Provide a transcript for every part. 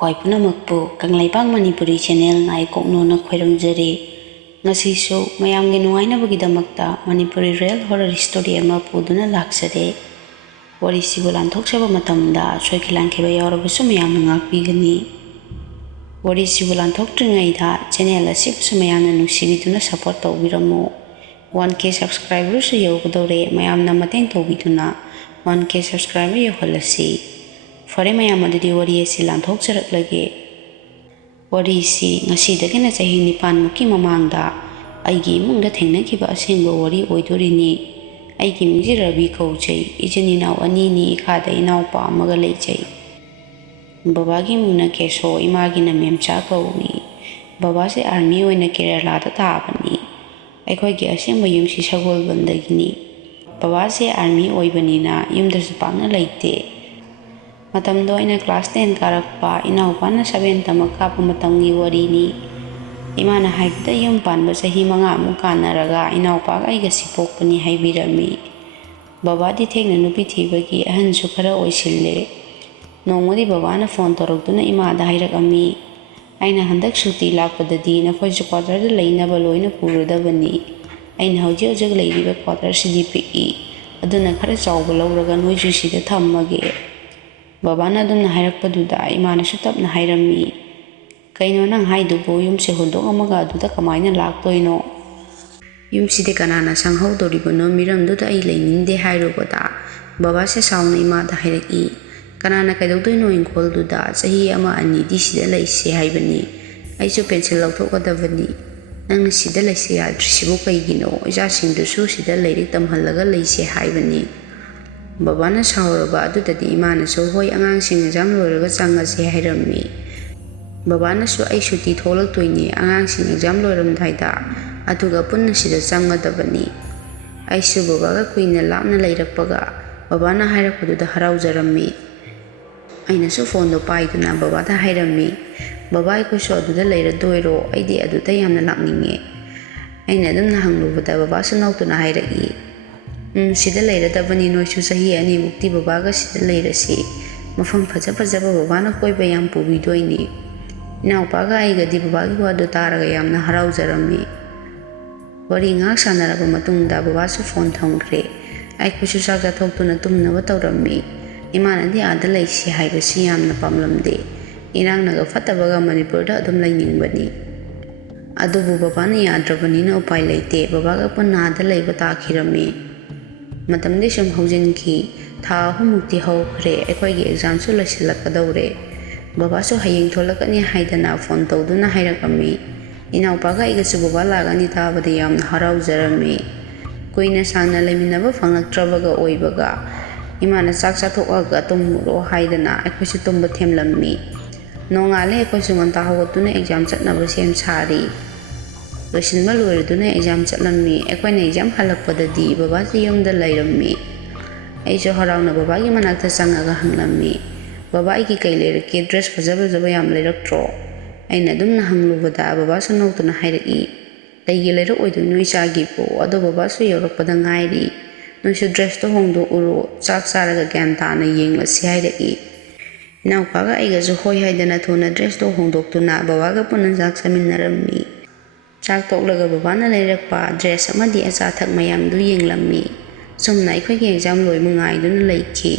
ꯈ꯭ꯋꯥꯏ ꯄꯨꯝꯅꯃꯛꯄꯨ ꯀꯪꯂꯩꯄꯥꯛ ꯃꯅꯤꯄꯨꯔꯤ ꯆꯦꯅꯦꯜ ꯉꯥꯏ ꯀꯣꯛꯅꯣꯅ ꯈꯣꯏꯔꯝꯖꯔꯤ꯫ ꯉꯁꯤꯁꯨ ꯃꯌꯥꯝꯒꯤ ꯅꯨꯡꯉꯥꯏꯅꯕꯒꯤꯗꯃꯛꯇ ꯃꯅꯤꯄꯨꯔꯤ ꯔꯤꯌꯦꯜ ꯍꯣꯔꯔ ꯁ꯭ꯇꯣꯔꯤ ꯑꯃ ꯄꯨꯗꯨꯅ ꯂꯥꯛꯆꯔꯦ꯫ ꯋꯥꯔꯤꯁꯤꯕꯨ ꯂꯥꯟꯊꯣꯛꯆꯕ ꯃꯇꯝꯗ ꯁꯣꯏꯈꯤ ꯂꯥꯟꯈꯤꯕ ꯌꯥꯎꯔꯕꯁꯨ ꯃꯌꯥꯝꯅ ꯉꯥꯛꯄꯤꯒꯅꯤ꯫ ꯋꯥꯔꯤꯁꯤꯕꯨ ꯂꯥꯟꯊꯣꯛꯇ꯭ꯔꯤꯉꯩꯗ ꯆꯦꯅꯦꯜ ꯑꯁꯤꯕꯨꯁꯨ ꯃꯌꯥꯝꯅ ꯅꯨꯡꯁꯤꯕꯤꯗꯨꯅ ꯁꯄꯣꯔꯠ ꯇꯧꯕꯤꯔꯝꯃꯨ꯫ 1K ꯁꯕꯁꯀ꯭ꯔꯥꯏꯕꯔꯁꯨ ꯌꯧꯒꯗꯧꯔꯦ, ꯃꯌꯥꯝꯅ ꯃꯇꯦꯡ ꯇꯧꯕꯤꯗꯨꯅ 1K ꯁꯕꯁꯀ꯭ꯔꯥꯏꯕꯔ ꯌꯧꯍꯜꯂꯁꯤ꯫ ꯐꯔꯦ ꯃꯌꯥꯝ, ꯑꯗꯨꯗꯤ ꯋꯥꯔꯤ ꯑꯁꯤ ꯂꯥꯟꯊꯣꯛꯆꯔꯛꯂꯒꯦ꯫ ꯋꯥꯔꯤꯁꯤ ꯉꯁꯤꯗꯒꯤꯅ ꯆꯍꯤ 9ꯃꯨꯛꯀꯤ ꯃꯃꯥꯡꯗ ꯑꯩꯒꯤ ꯏꯃꯨꯡꯗ ꯊꯦꯡꯅꯈꯤꯕ ꯑꯁꯦꯡꯕ ꯋꯥꯔꯤ ꯑꯣꯏꯗꯣꯔꯤꯅꯤ꯫ ꯑꯩꯒꯤ ꯃꯤꯡꯁꯤ ꯔꯕꯤ ꯀꯧꯖꯩ꯫ ꯏꯆꯤꯟ ꯏꯅꯥꯎ 2ꯅꯤ, ꯏꯈꯥꯗ ꯏꯅꯥꯎꯄꯥ ꯑꯃꯒ ꯂꯩꯖꯩ꯫ ꯕꯕꯥꯒꯤ ꯃꯤꯡꯅ ꯀꯦꯁꯣ, ꯏꯃꯥꯒꯤꯅ ꯃꯦꯝꯆꯥ ꯀꯧꯏ꯫ ꯕꯕꯥꯁꯦ ꯑꯥꯔꯃꯤ ꯑꯣꯏꯅ ꯀꯦꯔꯂꯥꯗ ꯇꯥꯕꯅꯤ꯫ ꯑꯩꯈꯣꯏꯒꯤ ꯑꯁꯦꯡꯕ ꯌꯨꯝꯁꯤ ꯁꯒꯣꯜꯕꯟꯗꯒꯤꯅꯤ꯫ ꯕꯕꯥꯁꯦ ꯑꯥꯔꯃꯤ ꯑꯣꯏꯕꯅꯤꯅ ꯌꯨꯝꯗꯁꯨ ꯄꯥꯛꯅ ꯂꯩꯇꯦ꯫ ꯃꯇꯝꯗꯣ ꯑꯩꯅ ꯀ꯭ꯂꯥꯁ 10 ꯀꯥꯔꯛꯄ, ꯏꯅꯥꯎꯄꯥꯅ 7 ꯇꯃꯛ ꯀꯥꯞꯄ ꯃꯇꯝꯒꯤ ꯋꯥꯔꯤꯅꯤ꯫ ꯏꯃꯥꯅ ꯍꯥꯏꯕꯗ ꯌꯨꯝ ꯄꯥꯟꯕ ꯆꯍꯤ 5ꯃꯨꯛ ꯀꯥꯟꯅꯔꯒ ꯏꯅꯥꯎꯄꯥꯒ ꯑꯩꯒꯁꯤ ꯄꯣꯛꯄꯅꯤ ꯍꯥꯏꯕꯤꯔꯝꯃꯤ꯫ ꯕꯕꯥꯗꯤ ꯊꯦꯡꯅ ꯅꯨꯄꯤ ꯊꯤꯕꯒꯤ ꯑꯍꯟꯁꯨ ꯈꯔ ꯑꯣꯏꯁꯤꯜꯂꯦ꯫ ꯅꯣꯡꯃꯗꯤ ꯕꯕꯥꯅ ꯐꯣꯟ ꯇꯧꯔꯛꯇꯨꯅ ꯏꯃꯥꯗ ꯍꯥꯏꯔꯛꯑꯝꯃꯤ, ꯑꯩꯅ ꯍꯟꯗꯛ ꯁꯨꯇꯤ ꯂꯥꯛꯄꯗꯗꯤ ꯅꯈꯣꯏꯁꯨ ꯀ꯭ꯋꯥꯇꯔꯗ ꯂꯩꯅꯕ ꯂꯣꯏꯅ ꯄꯨꯔꯗꯕꯅꯤ꯫ ꯑꯩꯅ ꯍꯧꯖꯤꯛ ꯍꯧꯖꯤꯛ ꯂꯩꯔꯤꯕ ꯀ꯭ꯋꯥꯇꯔꯁꯤꯗꯤ ꯄꯤꯛꯏ, ꯑꯗꯨꯅ ꯈꯔ ꯆꯥꯎꯕ ꯂꯧꯔꯒ ꯅꯣꯏꯁꯨ ꯁꯤꯗ ꯊꯝꯃꯒꯦ꯫ ꯕꯕꯥꯅ ꯑꯗꯨꯝꯅ ꯍꯥꯏꯔꯛꯄꯗꯨꯗ ꯏꯃꯥꯅꯁꯨ ꯇꯞꯅ ꯍꯥꯏꯔꯝꯃꯤ, ꯀꯩꯅꯣ ꯅꯪ ꯍꯥꯏꯗꯨꯕꯨ, ꯌꯨꯝꯁꯦ ꯍꯨꯟꯗꯣꯛꯑꯝꯃꯒ ꯑꯗꯨꯗ ꯀꯃꯥꯏꯅ ꯂꯥꯛꯇꯣꯏꯅꯣ? ꯌꯨꯝꯁꯤꯗꯤ ꯀꯅꯥꯅ ꯁꯪꯍꯧꯗꯣꯔꯤꯕꯅꯣ? ꯃꯤꯔꯝꯗꯨꯗ ꯑꯩ ꯂꯩꯅꯤꯡꯗꯦ ꯍꯥꯏꯔꯨꯕꯗ ꯕꯕꯥꯁꯦ ꯁꯥꯎꯅ ꯏꯃꯥꯗ ꯍꯥꯏꯔꯛꯏ, ꯀꯅꯥꯅ ꯀꯩꯗꯧꯗꯣꯏꯅꯣ ꯏꯪꯈꯣꯜꯗꯨꯗ? ꯆꯍꯤ 1-2ꯗꯤ ꯁꯤꯗ ꯂꯩꯁꯦ ꯍꯥꯏꯕꯅꯤ꯫ ꯑꯩꯁꯨ ꯄꯦꯟꯁꯤꯜ ꯂꯧꯊꯣꯛꯀꯗꯕꯅꯤ꯫ ꯅꯪꯅ ꯁꯤꯗ ꯂꯩꯁꯦ ꯌꯥꯗ꯭ꯔꯤꯁꯤꯕꯨ ꯀꯩꯒꯤꯅꯣ? ꯏꯆꯥꯁꯤꯡꯗꯨꯁꯨ ꯁꯤꯗ ꯂꯥꯏꯔꯤꯛ ꯇꯝꯍꯜꯂꯒ ꯂꯩꯁꯦ ꯍꯥꯏꯕꯅꯤ꯫ ꯕꯕꯥꯅ ꯁꯥꯎꯔꯕ ꯑꯗꯨꯗꯗꯤ ꯏꯃꯥꯅꯁꯨ ꯍꯣꯏ, ꯑꯉꯥꯡꯁꯤꯡ ꯑꯦꯛꯖꯥꯝ ꯂꯣꯏꯔꯒ ꯆꯪꯉꯁꯦ ꯍꯥꯏꯔꯝꯃꯤ꯫ ꯕꯕꯥꯅꯁꯨ ꯑꯩ ꯁꯨꯇꯤ ꯊꯣꯛꯂꯛꯇꯣꯏꯅꯤ ꯑꯉꯥꯡꯁꯤꯡ ꯑꯦꯛꯖꯥꯝ ꯂꯣꯏꯔꯝꯗꯥꯏꯗ, ꯑꯗꯨꯒ ꯄꯨꯟꯅ ꯁꯤꯗ ꯆꯪꯒꯗꯕꯅꯤ꯫ ꯑꯩꯁꯨ ꯕꯕꯥꯒ ꯀꯨꯏꯅ ꯂꯥꯞꯅ ꯂꯩꯔꯛꯄꯒ ꯕꯕꯥꯅ ꯍꯥꯏꯔꯛꯄꯗꯨꯗ ꯍꯔꯥꯎꯖꯔꯝꯃꯤ꯫ ꯑꯩꯅꯁꯨ ꯐꯣꯟꯗꯣ ꯄꯥꯏꯗꯨꯅ ꯕꯕꯥꯗ ꯍꯥꯏꯔꯝꯃꯤ, ꯕꯕꯥ ꯑꯩꯈꯣꯏꯁꯨ ꯑꯗꯨꯗ ꯂꯩꯔꯗꯣꯏꯔꯣ? ꯑꯩꯗꯤ ꯑꯗꯨꯗ ꯌꯥꯝꯅ ꯂꯥꯛꯅꯤꯡꯉꯦ꯫ ꯑꯩꯅ ꯑꯗꯨꯝꯅ ꯍꯪꯂꯨꯕꯗ ꯕꯕꯥꯁꯨ ꯅꯣꯛꯇꯨꯅ ꯍꯥꯏꯔꯛꯏ, ꯁꯤꯗ ꯂꯩꯔꯗꯕꯅꯤ, ꯅꯣꯏꯁꯨ ꯆꯍꯤ 2ꯃꯨꯛꯇꯤ ꯕꯕꯥꯒ ꯁꯤꯗ ꯂꯩꯔꯁꯤ꯫ ꯃꯐꯝ ꯐꯖ ꯐꯖꯕ ꯕꯕꯥꯅ ꯀꯣꯏꯕ ꯌꯥꯝ ꯄꯨꯕꯤꯗꯣꯏꯅꯤ꯫ ꯏꯅꯥꯎꯄꯥꯒ ꯑꯩꯒꯗꯤ ꯕꯕꯥꯒꯤ ꯋꯥꯗꯨ ꯇꯥꯔꯒ ꯌꯥꯝꯅ ꯍꯔꯥꯎꯖꯔꯝꯃꯤ꯫ ꯋꯥꯔꯤ ꯉꯥꯏꯍꯥꯛ ꯁꯥꯟꯅꯔꯕ ꯃꯇꯨꯡꯗ ꯕꯕꯥꯁꯨ ꯐꯣꯟ ꯊꯝꯈ꯭ꯔꯦ꯫ ꯑꯩꯈꯣꯏꯁꯨ ꯆꯥꯛ ꯆꯥꯊꯣꯛꯇꯨꯅ ꯇꯨꯝꯅꯕ ꯇꯧꯔꯝꯃꯤ꯫ ꯏꯃꯥꯅꯗꯤ ꯑꯥꯗ ꯂꯩꯁꯤ ꯍꯥꯏꯕꯁꯤ ꯌꯥꯝꯅ ꯄꯥꯝꯂꯝꯗꯦ꯫ ꯏꯔꯥꯡꯅꯒ ꯐꯠꯇꯕꯒ ꯃꯅꯤꯄꯨꯔꯗ ꯑꯗꯨꯝ ꯂꯩꯅꯤꯡꯕꯅꯤ꯫ ꯑꯗꯨꯕꯨ ꯕꯕꯥꯅ ꯌꯥꯗ꯭ꯔꯕꯅꯤꯅ ꯎꯄꯥꯏ ꯂꯩꯇꯦ, ꯕꯕꯥꯒ ꯄꯨꯟꯅ ꯑꯥꯗ ꯂꯩꯕ ꯇꯥꯈꯤꯔꯝꯃꯤ꯫ ꯃꯇꯝꯗꯤ ꯁꯨꯝ ꯍꯧꯖꯤꯟꯈꯤ꯫ ꯊꯥ 3ꯃꯨꯛꯇꯤ ꯍꯧꯈ꯭ꯔꯦ꯫ ꯑꯩꯈꯣꯏꯒꯤ ꯑꯦꯛꯖꯥꯝꯁꯨ ꯂꯣꯏꯁꯤꯜꯂꯛꯀꯗꯧꯔꯦ꯫ ꯕꯕꯥꯁꯨ ꯍꯌꯦꯡ ꯊꯣꯛꯂꯛꯀꯅꯤ ꯍꯥꯏꯗꯅ ꯐꯣꯟ ꯇꯧꯗꯨꯅ ꯍꯥꯏꯔꯛꯑꯝꯃꯤ꯫ ꯏꯅꯥꯎꯄꯥꯒ ꯑꯩꯒꯁꯨ ꯕꯕꯥ ꯂꯥꯛꯑꯅꯤ ꯇꯥꯕꯗ ꯌꯥꯝꯅ ꯍꯔꯥꯎꯖꯔꯝꯃꯤ꯫ ꯀꯨꯏꯅ ꯁꯥꯡꯅ ꯂꯩꯃꯤꯟꯅꯕ ꯐꯪꯂꯛꯇ꯭ꯔꯕꯒ ꯑꯣꯏꯕꯒ ꯏꯃꯥꯅ ꯆꯥꯛ ꯆꯥꯊꯣꯛꯑꯒ ꯇꯨꯝꯃꯨꯔꯣ ꯍꯥꯏꯗꯅ ꯑꯩꯈꯣꯏꯁꯨ ꯇꯨꯝꯕ ꯊꯦꯝꯂꯝꯃꯤ꯫ ꯅꯣꯡꯉꯥꯜꯂꯦ ꯑꯩꯈꯣꯏꯁꯨ ꯉꯟꯇꯥ ꯍꯧꯒꯠꯇꯨꯅ ꯑꯦꯛꯖꯥꯝ ꯆꯠꯅꯕ ꯁꯦꯝ ꯁꯥꯔꯤ꯫ ꯂꯣꯏꯁꯤꯟꯕ ꯂꯣꯏꯔꯗꯨꯅ ꯑꯦꯛꯖꯥꯝ ꯆꯠꯂꯝꯃꯤ꯫ ꯑꯩꯈꯣꯏꯅ ꯑꯦꯛꯖꯥꯝ ꯍꯜꯂꯛꯄꯗꯗꯤ ꯕꯕꯥꯁꯤ ꯌꯨꯝꯗ ꯂꯩꯔꯝꯃꯤ꯫ ꯑꯩꯁꯨ ꯍꯔꯥꯎꯅ ꯕꯕꯥꯒꯤ ꯃꯅꯥꯛꯇ ꯆꯪꯉꯒ ꯍꯪꯂꯝꯃꯤ, ꯕꯕꯥ ꯑꯩꯒꯤ ꯀꯩ ꯂꯩꯔꯛꯀꯦ? ꯗ꯭ꯔꯦꯁ ꯐꯖ ꯐꯖꯕ ꯌꯥꯝ ꯂꯩꯔꯛꯇ꯭ꯔꯣ? ꯑꯩꯅ ꯑꯗꯨꯝꯅ ꯍꯪꯂꯨꯕꯗ ꯕꯕꯥꯁꯨ ꯅꯣꯛꯇꯨꯅ ꯍꯥꯏꯔꯛꯏ, ꯀꯩꯒꯤ ꯂꯩꯔꯛꯑꯣꯏꯗꯣꯏꯅꯣ ꯏꯆꯥꯒꯤꯕꯨ? ꯑꯗꯣ ꯕꯕꯥꯁꯨ ꯌꯧꯔꯛꯄꯗ ꯉꯥꯏꯔꯤ, ꯅꯣꯏꯁꯨ ꯗ꯭ꯔꯦꯁꯇꯣ ꯍꯣꯡꯗꯣꯛꯎꯔꯣ, ꯆꯥꯛ ꯆꯥꯔꯒ ꯒ꯭ꯌꯥꯟ ꯇꯥꯅ ꯌꯦꯡꯂꯁꯤ ꯍꯥꯏꯔꯛꯏ꯫ ꯏꯅꯥꯎꯄꯥꯒ ꯑꯩꯒꯁꯨ ꯍꯣꯏ ꯍꯥꯏꯗꯅ ꯊꯨꯅ ꯗ꯭ꯔꯦꯁꯇꯣ ꯍꯣꯡꯗꯣꯛꯇꯨꯅ ꯕꯕꯥꯒ ꯄꯨꯟꯅ ꯆꯥꯛ ꯆꯥꯃꯤꯟꯅꯔꯝꯃꯤ꯫ ꯆꯥꯛ ꯇꯣꯛꯂꯒ ꯕꯕꯥꯅ ꯂꯩꯔꯛꯄ ꯗ꯭ꯔꯦꯁ ꯑꯃꯗꯤ ꯑꯆꯥ ꯑꯊꯛ ꯃꯌꯥꯝꯗꯨ ꯌꯦꯡꯂꯝꯃꯤ꯫ ꯁꯨꯝꯅ ꯑꯩꯈꯣꯏꯒꯤ ꯑꯦꯛꯖꯥꯝ ꯂꯣꯏꯕ ꯉꯥꯏꯗꯨꯅ ꯂꯩꯈꯤ꯫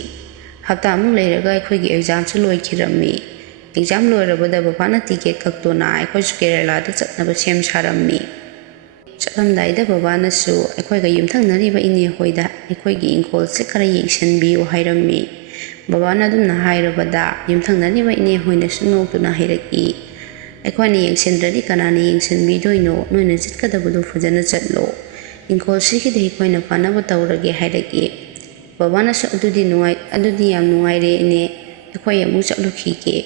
ꯍꯞꯇꯥꯃꯨꯛ ꯂꯩꯔꯒ ꯑꯩꯈꯣꯏꯒꯤ ꯑꯦꯛꯖꯥꯝꯁꯨ ꯂꯣꯏꯈꯤꯔꯝꯃꯤ꯫ ꯑꯦꯛꯖꯥꯝ ꯂꯣꯏꯔꯕꯗ ꯕꯕꯥꯅ ꯇꯤꯀꯦꯠ ꯀꯛꯇꯨꯅ ꯑꯩꯈꯣꯏꯁꯨ ꯀꯦꯔꯂꯥꯗ ꯆꯠꯅꯕ ꯁꯦꯝ ꯁꯥꯔꯝꯃꯤ꯫ ꯆꯠꯂꯝꯗꯥꯏꯗ ꯕꯕꯥꯅꯁꯨ ꯑꯩꯈꯣꯏꯒ ꯌꯨꯝꯊꯪꯅꯔꯤꯕ ꯏꯅꯦ ꯍꯣꯏꯗ ꯑꯩꯈꯣꯏꯒꯤ ꯏꯪꯈꯣꯜꯁꯦ ꯈꯔ ꯌꯦꯡꯁꯤꯟꯕꯤꯌꯨ ꯍꯥꯏꯔꯝꯃꯤ꯫ ꯕꯕꯥꯅ ꯑꯗꯨꯝꯅ ꯍꯥꯏꯔꯕꯗ ꯌꯨꯝꯊꯪꯅꯔꯤꯕ ꯏꯅꯦ ꯍꯣꯏꯅꯁꯨ ꯅꯣꯛꯇꯨꯅ ꯍꯥꯏꯔꯛꯏ, ꯑꯩꯈꯣꯏꯅ ꯌꯦꯡꯁꯤꯟꯗ꯭ꯔꯗꯤ ꯀꯅꯥꯅ ꯌꯦꯡꯁꯤꯟꯕꯤꯗꯣꯏꯅꯣ? ꯅꯣꯏꯅ ꯆꯠꯀꯗꯕꯗꯨ ꯐꯖꯅ ꯆꯠꯂꯣ, ꯏꯪꯈꯣꯜꯁꯤꯒꯤꯗꯤ ꯑꯩꯈꯣꯏꯅ ꯐꯅꯕ ꯇꯧꯔꯒꯦ ꯍꯥꯏꯔꯛꯏ꯫ ꯕꯕꯥꯅꯁꯨ ꯑꯗꯨꯗꯤ ꯌꯥꯝ ꯅꯨꯡꯉꯥꯏꯔꯦ ꯏꯅꯦ, ꯑꯩꯈꯣꯏ ꯑꯃꯨꯛ ꯆꯠꯂꯨꯈꯤꯒꯦ꯫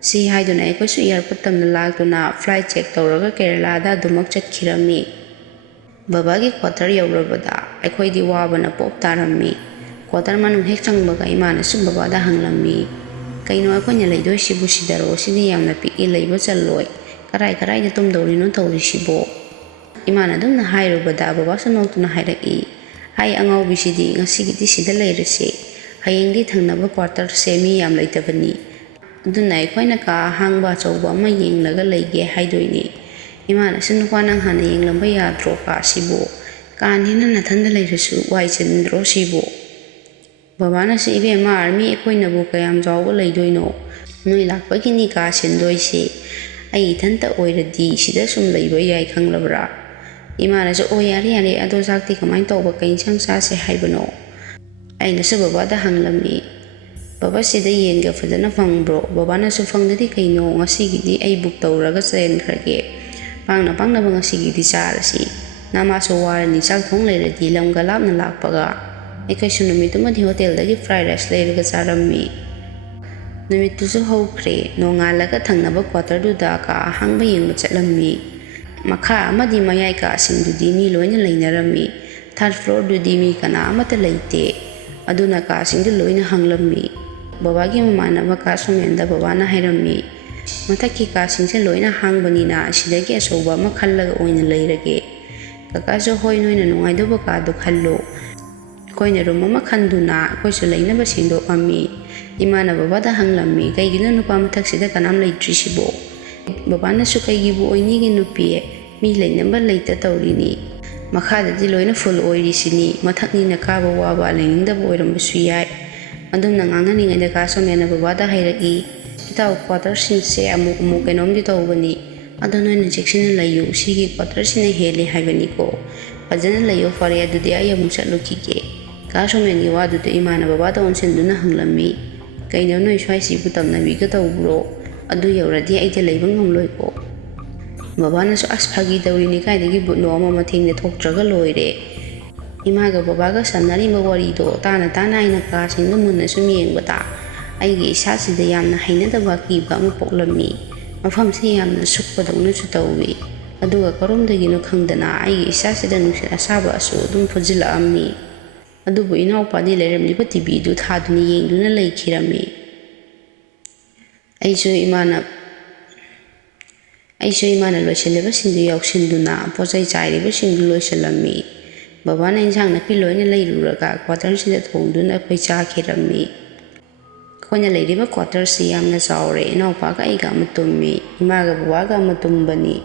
ꯁꯤ ꯍꯥꯏꯗꯨꯅ ꯑꯩꯈꯣꯏꯁꯨ ꯏꯌꯥꯔꯄꯣꯔꯠ ꯇꯝꯅ ꯂꯥꯛꯇꯨꯅ ꯐ꯭ꯂꯥꯏꯠ ꯆꯦꯛ ꯇꯧꯔꯒ ꯀꯦꯔꯂꯥꯗ ꯑꯗꯨꯃꯛ ꯆꯠꯈꯤꯔꯝꯃꯤ꯫ ꯕꯕꯥꯒꯤ ꯀ꯭ꯋꯥꯇꯔ ꯌꯧꯔꯕꯗ ꯑꯩꯈꯣꯏꯗꯤ ꯋꯥꯕꯅ ꯄꯣꯞ ꯇꯥꯔꯝꯃꯤ꯫ ꯀ꯭ꯋꯥꯇꯔ ꯃꯅꯨꯡ ꯍꯦꯛ ꯆꯪꯕꯒ ꯏꯃꯥꯅꯁꯨ ꯕꯕꯥꯗ ꯍꯪꯂꯝꯃꯤ, ꯀꯩꯅꯣ ꯑꯩꯈꯣꯏꯅ ꯂꯩꯗꯣꯏꯁꯤꯕꯨ ꯁꯤꯗꯔꯣ? ꯁꯤꯗꯤ ꯌꯥꯝꯅ ꯄꯤꯛꯏ, ꯂꯩꯕ ꯆꯜꯂꯣꯏ, ꯀꯔꯥꯏꯗ ꯇꯨꯝꯗꯧꯔꯤꯅꯣ ꯇꯧꯔꯤꯁꯤꯕꯣ? ꯏꯃꯥꯅ ꯑꯗꯨꯝꯅ ꯍꯥꯏꯔꯨꯕꯗ ꯕꯕꯥꯁꯨ ꯅꯣꯛꯇꯨꯅ ꯍꯥꯏꯔꯛꯏ, ꯍꯥꯏ ꯑꯉꯥꯎꯕꯤꯁꯤꯗꯤ, ꯉꯁꯤꯒꯤꯗꯤ ꯁꯤꯗ ꯂꯩꯔꯁꯦ, ꯍꯌꯦꯡꯗꯤ ꯊꯪꯅꯕ ꯀ꯭ꯋꯥꯇꯔꯁꯦ ꯃꯤ ꯌꯥꯝ ꯂꯩꯇꯕꯅꯤ, ꯑꯗꯨꯅ ꯑꯩꯈꯣꯏꯅ ꯀꯥ ꯑꯍꯥꯡꯕ ꯑꯆꯧꯕ ꯑꯃ ꯌꯦꯡꯂꯒ ꯂꯩꯒꯦ ꯍꯥꯏꯗꯣꯏꯅꯤ꯫ ꯏꯃꯥꯅꯁꯨ ꯅꯨꯄꯥ ꯅꯪ ꯍꯥꯟꯅ ꯌꯦꯡꯂꯝꯕ ꯌꯥꯗ꯭ꯔꯣ ꯀꯥꯁꯤꯕꯨ? ꯀꯥꯅꯤꯅ ꯅꯊꯟꯗ ꯂꯩꯔꯁꯨ ꯋꯥꯏ ꯆꯤꯟꯗ꯭ꯔꯣ ꯁꯤꯕꯨ? ꯕꯕꯥꯅꯁꯨ ꯏꯕꯦꯝꯃ ꯑꯥꯔꯃꯤ ꯑꯩꯈꯣꯏꯅꯕꯨ ꯀꯌꯥꯝ ꯆꯥꯎꯕ ꯂꯩꯗꯣꯏꯅꯣ? ꯅꯣꯏ ꯂꯥꯛꯄꯒꯤꯅꯤ ꯀꯥ ꯁꯤꯟꯗꯣꯏꯁꯤ꯫ ꯑꯩ ꯏꯊꯟꯇ ꯑꯣꯏꯔꯗꯤ ꯁꯤꯗ ꯁꯨꯝ ꯂꯩꯕ ꯌꯥꯏ ꯈꯪꯂꯕ꯭ꯔꯥ? ꯏꯃꯥꯅꯁꯨ ꯑꯣ ꯌꯥꯔꯦ ꯌꯥꯔꯦ ꯑꯗꯣ ꯆꯥꯛꯇꯤ ꯀꯃꯥꯏꯅ ꯇꯧꯕ ꯀꯩ ꯏꯟꯁꯥꯡ ꯆꯥꯁꯦ ꯍꯥꯏꯕꯅꯣ? ꯑꯩꯅꯁꯨ ꯕꯕꯥꯗ ꯍꯪꯂꯝꯃꯤ꯫ ꯕꯕꯥ ꯁꯤꯗ ꯌꯦꯟꯒ ꯐꯖꯅ ꯐꯪꯕ꯭ꯔꯣ? ꯕꯕꯥꯅꯁꯨ ꯐꯪꯗꯗꯤ ꯀꯩꯅꯣ, ꯉꯁꯤꯒꯤꯗꯤ ꯑꯩ ꯕꯨꯛ ꯇꯧꯔꯒ ꯆꯦꯟꯈ꯭ꯔꯒꯦ꯫ ꯄꯥꯡꯅ ꯄꯥꯡꯅꯕ ꯉꯁꯤꯒꯤꯗꯤ ꯆꯥꯔꯁꯤ꯫ ꯅꯃꯥꯁꯨ ꯋꯥꯔꯅꯤ ꯆꯥꯛ ꯊꯣꯡ ꯂꯩꯔꯗꯤ ꯂꯝꯒ ꯂꯥꯞꯅ ꯂꯥꯛꯄꯒ꯫ ꯑꯩꯈꯣꯏꯁꯨ ꯅꯨꯃꯤꯠꯇꯨꯃꯗꯤ ꯍꯣꯇꯦꯜꯗꯒꯤ ꯐ꯭ꯔꯥꯏ ꯔꯥꯏꯁ ꯂꯩꯔꯒ ꯆꯥꯔꯝꯃꯤ꯫ ꯅꯨꯃꯤꯠꯇꯨꯁꯨ ꯍꯧꯈ꯭ꯔꯦ꯫ ꯅꯣꯡꯉꯥꯜꯂꯒ ꯊꯪꯅꯕ ꯀ꯭ꯋꯥꯇꯔꯗꯨꯗ ꯀꯥ ꯑꯍꯥꯡꯕ ꯌꯦꯡꯕ ꯆꯠꯂꯝꯃꯤ꯫ ꯃꯈꯥ ꯑꯃꯗꯤ ꯃꯌꯥꯏ ꯀꯥꯁꯤꯡꯗꯨꯗꯤ ꯃꯤ ꯂꯣꯏꯅ ꯂꯩꯅꯔꯝꯃꯤ꯫ ꯊꯥꯔꯠ ꯐ꯭ꯂꯣꯔꯗꯨꯗꯤ ꯃꯤ ꯀꯅꯥ ꯑꯃꯠꯇ ꯂꯩꯇꯦ꯫ ꯑꯗꯨꯅ ꯀꯥꯁꯤꯡꯗꯨ ꯂꯣꯏꯅ ꯍꯥꯡꯂꯝꯃꯤ꯫ ꯕꯕꯥꯒꯤ ꯃꯃꯥꯟꯅꯕ ꯀꯥ ꯁꯣꯃꯦꯟꯗ ꯕꯕꯥꯅ ꯍꯥꯏꯔꯝꯃꯤ, ꯃꯊꯛꯀꯤ ꯀꯥꯁꯤꯡꯁꯦ ꯂꯣꯏꯅ ꯍꯥꯡꯕꯅꯤꯅ ꯁꯤꯗꯒꯤ ꯑꯆꯧꯕ ꯑꯃ ꯈꯜꯂꯒ ꯑꯣꯏꯅ ꯂꯩꯔꯒꯦ꯫ ꯀꯀꯥꯁꯨ ꯍꯣꯏ ꯅꯣꯏꯅ ꯅꯨꯡꯉꯥꯏꯗꯧꯕ ꯀꯥꯗꯣ ꯈꯜꯂꯣ꯫ ꯑꯩꯈꯣꯏꯅ ꯔꯨꯝ ꯑꯃ ꯈꯟꯗꯨꯅ ꯑꯩꯈꯣꯏꯁꯨ ꯂꯩꯅꯕ ꯁꯦꯡꯗꯣꯛꯑꯝꯃꯤ꯫ ꯏꯃꯥꯅ ꯕꯕꯥꯗ ꯍꯪꯂꯝꯃꯤ, ꯀꯩꯒꯤꯅꯣ ꯅꯨꯄꯥ ꯃꯊꯛꯁꯤꯗ ꯀꯅꯥꯝ ꯂꯩꯇ꯭ꯔꯤꯁꯤꯕꯣ? ꯕꯕꯥꯅꯁꯨ ꯀꯩꯒꯤꯕꯨ ꯑꯣꯏꯅꯤꯒꯦ ꯅꯨꯄꯤ, ꯃꯤ ꯂꯩꯅꯕ ꯂꯩꯇ ꯇꯧꯔꯤꯅꯤ꯫ ꯃꯈꯥꯗꯗꯤ ꯂꯣꯏꯅ ꯐꯨꯜ ꯑꯣꯏꯔꯤꯁꯤꯅꯤ꯫ ꯃꯊꯛꯅꯤꯅ ꯀꯥꯕ ꯋꯥꯕ ꯂꯩꯅꯤꯡꯗꯕ ꯑꯣꯏꯔꯝꯕꯁꯨ ꯌꯥꯏ꯫ ꯑꯗꯨꯝꯅ ꯉꯥꯡꯅꯔꯤꯉꯩꯗ ꯀꯥ ꯁꯣꯃꯦꯟꯅ ꯕꯕꯥꯗ ꯍꯥꯏꯔꯛꯏ, ꯏꯇꯥꯎ ꯀ꯭ꯋꯥꯇꯔꯁꯤꯡꯁꯦ ꯑꯃꯨꯛ ꯀꯩꯅꯣꯝꯗꯤ ꯇꯧꯕꯅꯤ꯫ ꯑꯗꯣ ꯅꯣꯏꯅ ꯆꯦꯛꯁꯤꯟꯅ ꯂꯩꯌꯨ, ꯁꯤꯒꯤ ꯀ꯭ꯋꯥꯇꯔꯁꯤꯅ ꯍꯦꯜꯂꯦ ꯍꯥꯏꯕꯅꯤꯀꯣ꯫ ꯐꯖꯅ ꯂꯩꯌꯨ, ꯐꯔꯦ ꯑꯗꯨꯗꯤ ꯑꯩ ꯑꯃꯨꯛ ꯆꯠꯂꯨꯈꯤꯒꯦ꯫ ꯀꯥ ꯁꯣꯃꯦꯟꯒꯤ ꯋꯥꯗꯨꯗ ꯏꯃꯥꯅ ꯕꯕꯥꯗ ꯑꯣꯟꯁꯤꯟꯗꯨꯅ ꯍꯪꯂꯝꯃꯤ, ꯀꯩꯅꯣ ꯅꯣꯏ ꯁ꯭ꯋꯥꯏꯁꯤꯕꯨ ꯇꯝꯅꯕꯤꯒ ꯇꯧꯕ꯭ꯔꯣ? ꯑꯗꯨ ꯌꯧꯔꯗꯤ ꯑꯩꯗꯤ ꯂꯩꯕ ꯉꯝꯂꯣꯏꯀꯣ꯫ ꯕꯕꯥꯅꯁꯨ ꯑꯁ ꯐꯥꯒꯤ ꯇꯧꯔꯤꯅꯤ, ꯀꯥꯏꯗꯒꯤ ꯕꯨꯠꯅꯣ, ꯑꯃ ꯃꯊꯦꯡꯗ ꯊꯣꯛꯇ꯭ꯔꯒ ꯂꯣꯏꯔꯦ꯫ ꯏꯃꯥꯒ ꯕꯕꯥꯒ ꯁꯥꯟꯅꯔꯤꯕ ꯋꯥꯔꯤꯗꯣ ꯇꯥꯅ ꯑꯩꯅ ꯀꯥꯁꯤꯡꯗꯨ ꯃꯨꯟꯅ ꯁꯨꯝ ꯌꯦꯡꯕꯗ ꯑꯩꯒꯤ ꯏꯁꯥꯁꯤꯗ ꯌꯥꯝꯅ ꯍꯩꯅꯗꯕ ꯑꯀꯤꯕ ꯑꯃ ꯄꯣꯛꯂꯝꯃꯤ꯫ ꯃꯐꯝꯁꯤ ꯌꯥꯝꯅ ꯁꯨꯛꯄꯗꯧꯅꯁꯨ ꯇꯧꯏ꯫ ꯑꯗꯨꯒ ꯀꯔꯣꯝꯗꯒꯤꯅꯣ ꯈꯪꯗꯅ ꯑꯩꯒꯤ ꯏꯁꯥꯁꯤꯗ ꯅꯨꯡꯁꯤꯠ ꯑꯁꯥꯕꯁꯨ ꯑꯗꯨꯝ ꯐꯨꯖꯤꯜꯂꯛꯑꯝꯃꯤ꯫ ꯑꯗꯨꯕꯨ ꯏꯅꯥꯎꯄꯥꯗꯤ ꯂꯩꯔꯝꯂꯤꯕ ꯇꯤꯚꯤꯗꯨ ꯊꯥꯗꯨꯅ ꯌꯦꯡꯗꯨꯅ ꯂꯩꯈꯤꯔꯝꯃꯤ꯫ ꯑꯩꯁꯨ ꯏꯃꯥꯅ ꯂꯣꯏꯁꯤꯜꯂꯤꯕꯁꯤꯡꯗꯨ ꯌꯥꯎꯁꯤꯟꯗꯨꯅ ꯄꯣꯠꯆꯩ ꯆꯥꯏꯔꯤꯕꯁꯤꯡꯗꯨ ꯂꯣꯏꯁꯤꯜꯂꯝꯃꯤ꯫ ꯕꯕꯥꯅ ꯏꯟꯁꯥꯡ ꯅꯥꯄꯤ ꯂꯣꯏꯅ ꯂꯩꯔꯨꯔꯒ ꯀ꯭ꯋꯥꯇꯔꯁꯤꯗ ꯊꯣꯡꯗꯨꯅ ꯑꯩꯈꯣꯏ ꯆꯥꯈꯤꯔꯝꯃꯤ꯫ ꯑꯩꯈꯣꯏꯅ ꯂꯩꯔꯤꯕ ꯀ꯭ꯋꯥꯇꯔꯁꯤ ꯌꯥꯝꯅ ꯆꯥꯎꯔꯦ꯫ ꯏꯅꯥꯎꯄꯥꯒ ꯑꯩꯒ ꯑꯃ ꯇꯨꯝꯃꯤ, ꯏꯃꯥꯒ ꯕꯕꯥꯒ ꯑꯃ ꯇꯨꯝꯕꯅꯤ꯫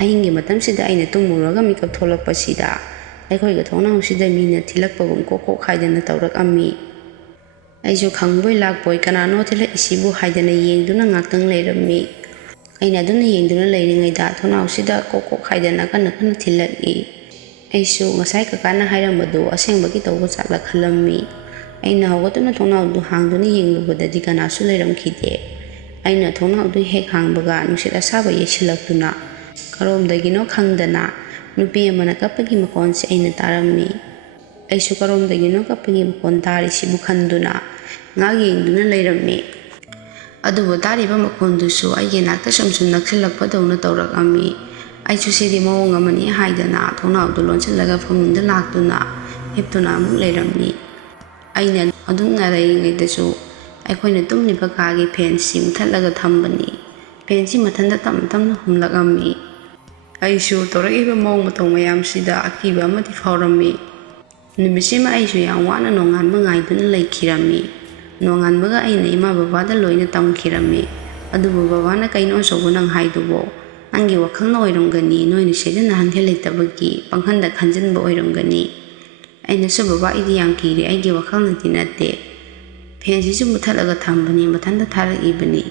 ꯑꯍꯤꯡꯒꯤ ꯃꯇꯝꯁꯤꯗ ꯑꯩꯅ ꯇꯨꯝꯃꯨꯔꯒ ꯃꯤꯀꯞ ꯊꯣꯛꯂꯛꯄꯁꯤꯗ ꯑꯩꯈꯣꯏꯒ ꯊꯣꯡꯅꯥꯎꯁꯤꯗ ꯃꯤꯅ ꯊꯤꯜꯂꯛꯄꯒꯨꯝ ꯀꯣꯛ ꯍꯥꯏꯗꯅ ꯇꯧꯔꯛꯑꯝꯃꯤ꯫ ꯑꯩꯁꯨ ꯈꯪꯕꯣꯏ ꯂꯥꯛꯄꯣꯏ ꯀꯅꯥꯅꯣ ꯊꯤꯜꯂꯛꯏꯁꯤꯕꯨ ꯍꯥꯏꯗꯅ ꯌꯦꯡꯗꯨꯅ ꯉꯥꯛꯇꯪ ꯂꯩꯔꯝꯃꯤ꯫ ꯑꯩꯅ ꯑꯗꯨꯝꯅ ꯌꯦꯡꯗꯨꯅ ꯂꯩꯔꯤꯉꯩꯗ ꯊꯣꯡꯅꯥꯎꯁꯤꯗ ꯀꯣꯛ ꯍꯥꯏꯗꯅ ꯀꯟꯅ ꯊꯤꯜꯂꯛꯏ꯫ ꯑꯩꯁꯨ ꯉꯁꯥꯏ ꯀꯀꯥꯅ ꯍꯥꯏꯔꯝꯕꯗꯨ ꯑꯁꯦꯡꯕꯒꯤ ꯇꯧꯕ ꯖꯥꯠꯂ ꯈꯜꯂꯝꯃꯤ꯫ ꯑꯩꯅ ꯍꯧꯒꯠꯇꯨꯅ ꯊꯣꯡꯅꯥꯎꯗꯨ ꯍꯥꯡꯗꯨꯅ ꯌꯦꯡꯂꯨꯕꯗꯗꯤ ꯀꯅꯥꯁꯨ ꯂꯩꯔꯝꯈꯤꯗꯦ꯫ ꯑꯩꯅ ꯊꯣꯡꯅꯥꯎꯗꯨ ꯍꯦꯛ ꯍꯥꯡꯕꯒ ꯅꯨꯡꯁꯤꯠ ꯑꯁꯥꯕ ꯌꯩꯁꯤꯜꯂꯛꯇꯨꯅ ꯀꯔꯣꯝꯗꯒꯤꯅꯣ ꯈꯪꯗꯅ ꯅꯨꯄꯤ ꯑꯃꯅ ꯀꯞꯄꯒꯤ ꯃꯈꯣꯟꯁꯤ ꯑꯩꯅ ꯇꯥꯔꯝꯃꯤ꯫ ꯑꯩꯁꯨ ꯀꯔꯣꯝꯗꯒꯤꯅꯣ ꯀꯞꯄꯒꯤ ꯃꯈꯣꯟ ꯇꯥꯔꯤꯁꯤꯕꯨ ꯈꯟꯗꯨꯅ ꯉꯥꯛ ꯌꯦꯡꯗꯨꯅ ꯂꯩꯔꯝꯃꯤ꯫ ꯑꯗꯨꯕꯨ ꯇꯥꯔꯤꯕ ꯃꯈꯣꯟꯗꯨꯁꯨ ꯑꯩꯒꯤ ꯅꯥꯛꯇ ꯁꯨꯝ ꯅꯛꯁꯤꯜꯂꯛꯄꯗꯧꯅ ꯇꯧꯔꯛꯑꯝꯃꯤ꯫ ꯑꯩꯁꯨ ꯁꯤꯗꯤ ꯃꯑꯣꯡ ꯑꯃꯅꯤ ꯍꯥꯏꯗꯅ ꯊꯣꯡꯅꯥꯎꯗꯨ ꯂꯣꯟꯁꯤꯜꯂꯒ ꯐꯃꯨꯡꯗ ꯂꯥꯛꯇꯨꯅ ꯍꯤꯞꯇꯨꯅ ꯑꯃꯨꯛ ꯂꯩꯔꯝꯃꯤ꯫ ꯑꯩꯅ ꯑꯗꯨꯝꯅ ꯂꯩꯔꯤꯉꯩꯗꯁꯨ ꯑꯩꯈꯣꯏꯅ ꯇꯨꯝꯂꯤꯕ ꯀꯥꯒꯤ ꯐꯦꯟꯁꯤ ꯃꯨꯊꯠꯂꯒ ꯊꯝꯕꯅꯤ꯫ ꯐꯦꯟꯁꯤ ꯃꯊꯟꯇ ꯇꯞꯅ ꯍꯨꯝꯂꯛꯑꯝꯃꯤ꯫ ꯑꯩꯁꯨ ꯇꯧꯔꯛꯏꯕ ꯃꯑꯣꯡ ꯃꯇꯧ ꯃꯌꯥꯝꯁꯤꯗ ꯑꯀꯤꯕ ꯑꯃꯗꯤ ꯐꯥꯎꯔꯝꯃꯤ꯫ ꯅꯨꯃꯤꯠꯁꯤꯃ ꯑꯩꯁꯨ ꯌꯥꯝ ꯋꯥꯅ ꯅꯣꯡꯉꯥꯟꯕ ꯉꯥꯏꯗꯨꯅ ꯂꯩꯈꯤꯔꯝꯃꯤ꯫ ꯅꯣꯡꯉꯥꯟꯕꯒ ꯑꯩꯅ ꯏꯃꯥ ꯕꯕꯥꯗ ꯂꯣꯏꯅ ꯇꯝꯈꯤꯔꯝꯃꯤ꯫ ꯑꯗꯨꯕꯨ ꯕꯕꯥꯅ ꯀꯩꯅꯣ ꯑꯆꯧꯕ ꯅꯪ ꯍꯥꯏꯗꯨꯕꯣ? ꯅꯪꯒꯤ ꯋꯥꯈꯜꯅ ꯑꯣꯏꯔꯝꯒꯅꯤ, ꯅꯣꯏꯅ ꯁꯤꯗ ꯅꯥꯍꯟꯈꯩ ꯂꯩꯇꯕꯒꯤ ꯄꯪꯈꯟꯗ ꯈꯟꯖꯤꯟꯕ ꯑꯣꯏꯔꯝꯒꯅꯤ꯫ ꯑꯩꯅꯁꯨ ꯕꯕꯥ ꯑꯩꯗꯤ ꯌꯥꯝ ꯀꯤꯔꯦ, ꯑꯩꯒꯤ ꯋꯥꯈꯜꯅꯗꯤ ꯅꯠꯇꯦ꯫ ꯐꯦꯟꯁꯤꯁꯨ ꯃꯨꯊꯠꯂꯒ ꯊꯝꯕꯅꯤ, ꯃꯊꯟꯇ ꯊꯥꯔꯛꯏꯕꯅꯤ꯫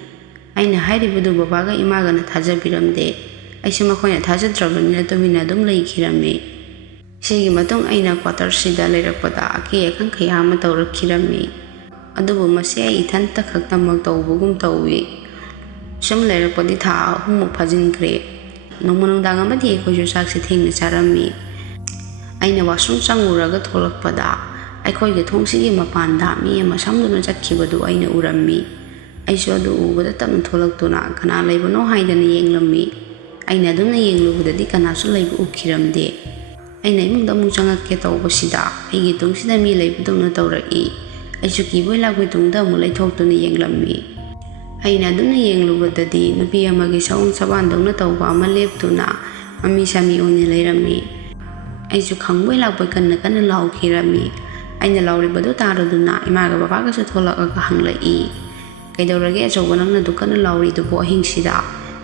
ꯑꯩꯅ ꯍꯥꯏꯔꯤꯕꯗꯨ ꯕꯕꯥꯒ ꯏꯃꯥꯒꯅ ꯊꯥꯖꯕꯤꯔꯝꯗꯦ꯫ ꯑꯩꯁꯨ ꯃꯈꯣꯏꯅ ꯊꯥꯖꯗ꯭ꯔꯕꯅꯤꯅ ꯇꯨꯃꯤꯟꯅ ꯑꯗꯨꯝ ꯂꯩꯈꯤꯔꯝꯃꯤ꯫ ꯁꯤꯒꯤ ꯃꯇꯨꯡ ꯑꯩꯅ ꯀ꯭ꯋꯥꯇꯔꯁꯤꯗ ꯂꯩꯔꯛꯄꯗ ꯑꯀꯤ ꯑꯈꯪ ꯀꯌా ꯑꯃ ꯇꯧꯔꯛꯈꯤꯔꯝꯃꯤ꯫ ꯑꯗꯨꯕꯨ ꯃꯁꯤ ꯑꯩ ꯏꯊꯟꯇ ꯈꯛꯇꯃꯛ ꯇꯧꯕꯒꯨꯝ ꯇꯧꯏ꯫ ꯁꯨꯝ ꯂꯩꯔꯛꯄꯗꯤ ꯊꯥ 3ꯃꯨꯛ ꯐꯥꯖꯤꯟꯈ꯭ꯔꯦ꯫ ꯅꯣꯡꯃ ꯅꯨꯡꯗꯥꯡ ꯑꯃꯗꯤ ꯑꯩꯈꯣꯏꯁꯨ ꯆꯥꯛꯁꯤ ꯊꯦꯡꯅ ꯆꯥꯔꯝꯃꯤ꯫ ꯑꯩꯅ ꯋꯥꯁꯔꯨꯝ ꯆꯪꯉꯨꯔꯒ ꯊꯣꯛꯂꯛꯄꯗ ꯑꯩꯈꯣꯏꯒꯤ ꯊꯣꯡꯁꯤꯒꯤ ꯃꯄꯥꯟꯗ ꯃꯤ ꯑꯃ ꯁꯝꯗꯨꯅ ꯆꯠꯈꯤꯕꯗꯨ ꯑꯩꯅ ꯎꯔꯝꯃꯤ꯫ ꯑꯩꯁꯨ ꯑꯗꯨ ꯎꯕꯗ ꯇꯞꯅ ꯊꯣꯛꯂꯛꯇꯨꯅ ꯀꯅꯥ ꯂꯩꯕꯅꯣ ꯍꯥꯏꯗꯅ ꯌꯦꯡꯂꯝꯃꯤ꯫ ꯑꯩꯅ ꯑꯗꯨꯝꯅ ꯌꯦꯡꯂꯨꯕꯗꯗꯤ ꯀꯅꯥꯁꯨ ꯂꯩꯕ ꯎꯈꯤꯔꯝꯗꯦ꯫ ꯑꯩꯅ ꯏꯃꯨꯡꯗ ꯑꯃꯨꯛ ꯆꯪꯉꯛꯀꯦ ꯇꯧꯕꯁꯤꯗ ꯑꯩꯒꯤ ꯇꯨꯡꯁꯤꯗ ꯃꯤ ꯂꯩꯕꯗꯧꯅ ꯇꯧꯔꯛꯏ꯫ ꯑꯩꯁꯨ ꯀꯤꯕꯣꯏ ꯂꯥꯛꯄꯣꯏ ꯇꯨꯡꯗ ꯑꯃꯨꯛ ꯂꯩꯊꯣꯛꯇꯨꯅ ꯌꯦꯡꯂꯝꯃꯤ꯫ ꯑꯩꯅ ꯑꯗꯨꯝꯅ ꯌꯦꯡꯂꯨꯕꯗꯗꯤ ꯅꯨꯄꯤ ꯑꯃꯒꯤ ꯁꯑꯣꯡ ꯁꯕꯥꯟꯗꯧꯅ ꯇꯧꯕ ꯑꯃ ꯂꯦꯞꯇꯨꯅ ꯃꯃꯤ ꯁꯥꯃꯤ ꯑꯣꯏꯅ ꯂꯩꯔꯝꯃꯤ꯫ ꯑꯩꯁꯨ ꯈꯪꯕꯣꯏ ꯂꯥꯛꯄꯣꯏ ꯀꯟꯅ ꯂꯥꯎꯈꯤꯔꯝꯃꯤ꯫ ꯑꯩꯅ ꯂꯥꯎꯔꯤꯕꯗꯨ ꯇꯥꯔꯗꯨꯅ ꯏꯃꯥꯒ ꯕꯕꯥꯒꯁꯨ ꯊꯣꯛꯂꯛꯑꯒ ꯍꯪꯂꯛꯏ꯫ ꯀꯩꯗꯧꯔꯒꯦ ꯑꯆꯧꯕ ꯅꯪꯅ ꯀꯟꯅ ꯂꯥꯎꯔꯤꯗꯨꯕꯨ ꯑꯍꯤꯡꯁꯤꯗ?